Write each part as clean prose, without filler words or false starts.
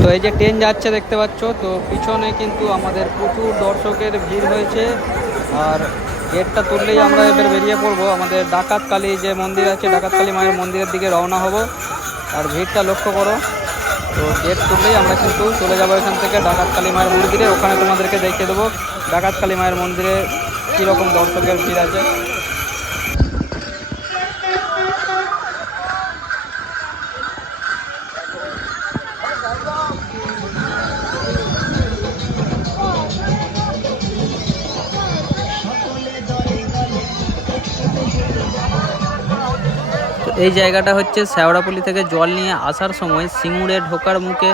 তো এই যে ট্রেন যাচ্ছে দেখতে পাচ্ছ, তো পিছনে কিন্তু আমাদের প্রচুর দর্শকের ভিড় হয়েছে। আর গেটটা তুললেই আমরা এবার বেরিয়ে পড়বো, আমাদের ডাকাতকালী যে মন্দির আছে, ডাকাতকালী মায়ের মন্দিরের দিকে রওনা হব। আর ভিড়টা লক্ষ্য করো। তো গেট তুললেই আমরা কিন্তু চলে যাবো এখান থেকে ডাকাতকালী মায়ের মন্দিরে। ওখানে তোমাদেরকে দেখিয়ে দেবো ডাকাতকালী মায়ের মন্দিরে কীরকম দর্শকের ভিড় আছে। তো এই জায়গাটা হচ্ছে শেওড়াপল্লী থেকে জল নিয়ে আসার সময় সিঙ্গুরে ঢোকার মুখে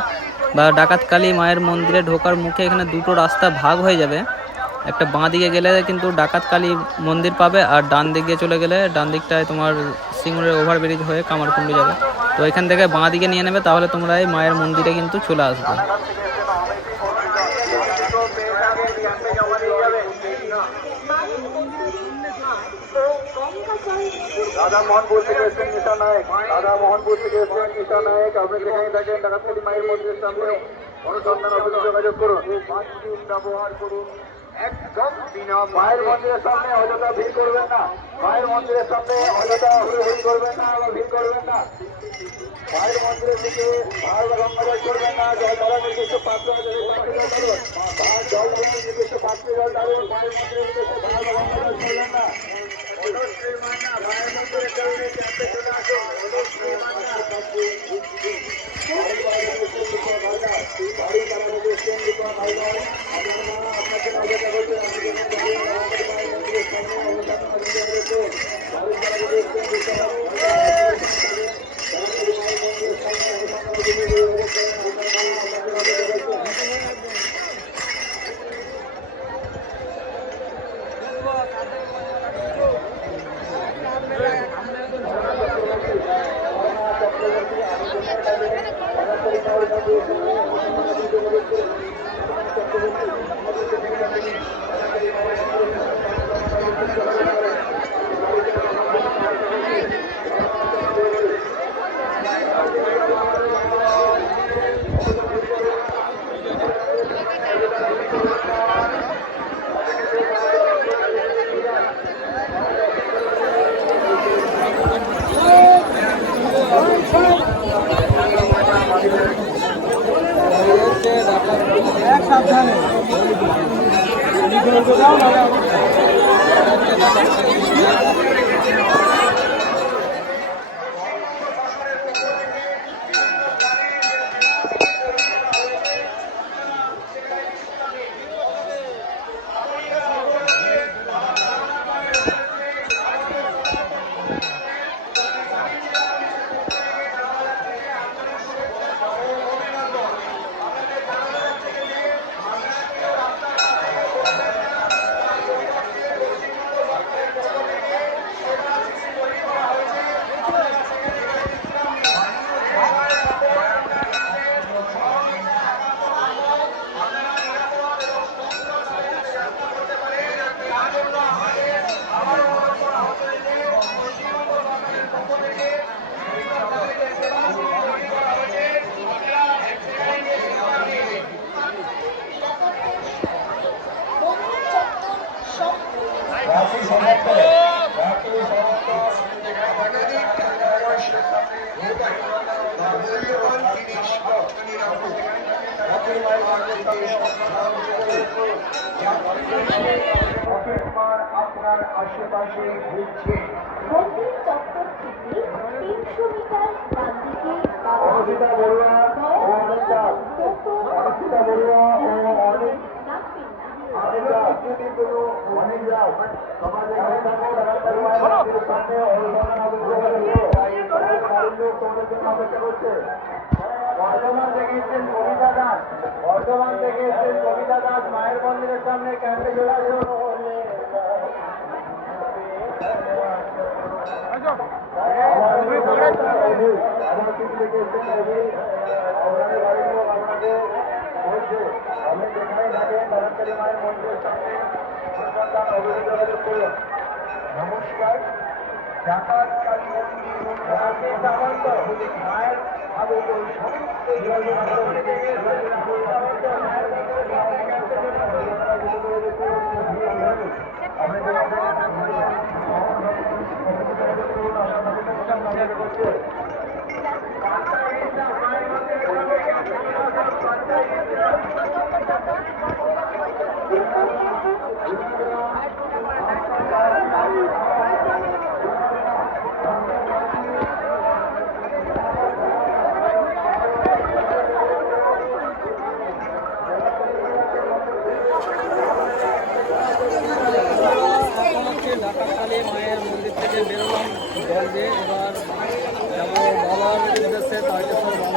বা ডাকাতকালী মায়ের মন্দিরে ঢোকার মুখে এখানে দুটো রাস্তা ভাগ হয়ে যাবে। একটা বাঁ দিকে গেলে কিন্তু ডাকাতকালী মন্দির পাবে, আর ডান দিকে চলে গেলে ডান দিকটায় তোমার সিঙ্গুরের ওভারব্রিজ হয়ে কামারকুণ্ডু যাবে। তো এখান থেকে বাঁ দিকে নিয়ে নেবে, তাহলে তোমরা এই মায়ের মন্দিরে কিন্তু চলে আসবে। রাধা মোহনপুর থেকে এসছেন নিশা নায়ক, রাধা মোহনপুর থেকে এসছেন নিশা নায়ক। আপনি যেখানে থাকেন ডাকাতকালী মায়ের মন্দিরের সামনে অনুসন্ধান অফিসে যোগাযোগ করুন, ব্যবহার করুন একদম বিনা। মায়ের মন্দিরের সামনে অযথা ভিড় করবেন না, মায়ের মন্দিরের সামনে অযথা হুড়োহুড়ি করবেন না, ভিড় করবেন না। মায়ের মন্দিরের দিকে ভাড় গঙ্গাজল করবেন না, জল ধারা নির্দিষ্ট পাত্র আছে, জল নির্দিষ্ট পাত্রে জল ধারুন। মায়ের মন্দিরের উদ্দেশ্যে ভাড় গঙ্গাজল করবেন না। মায়ের মন্দিরের কারণে চাপে চলে আসুন। আপনার আশেপাশে ঘুরছে মন্দির চত্বর থেকে 300 মিটার ডান দিকে অনিতা বড়ুয়া ও অনিতা বড়ুয়া ও অনিতা যদি কোনো অনেক যাও সমাজে সামনে অপেক্ষা করছে। বর্ধমান থেকে এসছেন কবিতা দাস, বর্ধমান থেকে এসছেন কবিতা দাস মায়ের মন্দিরের সামনে ক্যাম্পে চলে আসুন। আমি যেখানে থাকেন ডাকাতকালী মায়ের মন্দিরের সামনে অনুসন্ধান অভিযোগ করুন। নমস্কার, ডাকাতকালী মন্দির ডাকাতকালী মায়ের মন্দির থেকে বেরোলাম জল দিয়ে, এবার যাবো বাবার উদ্দেশ্যে তারকেশ্বর বাবা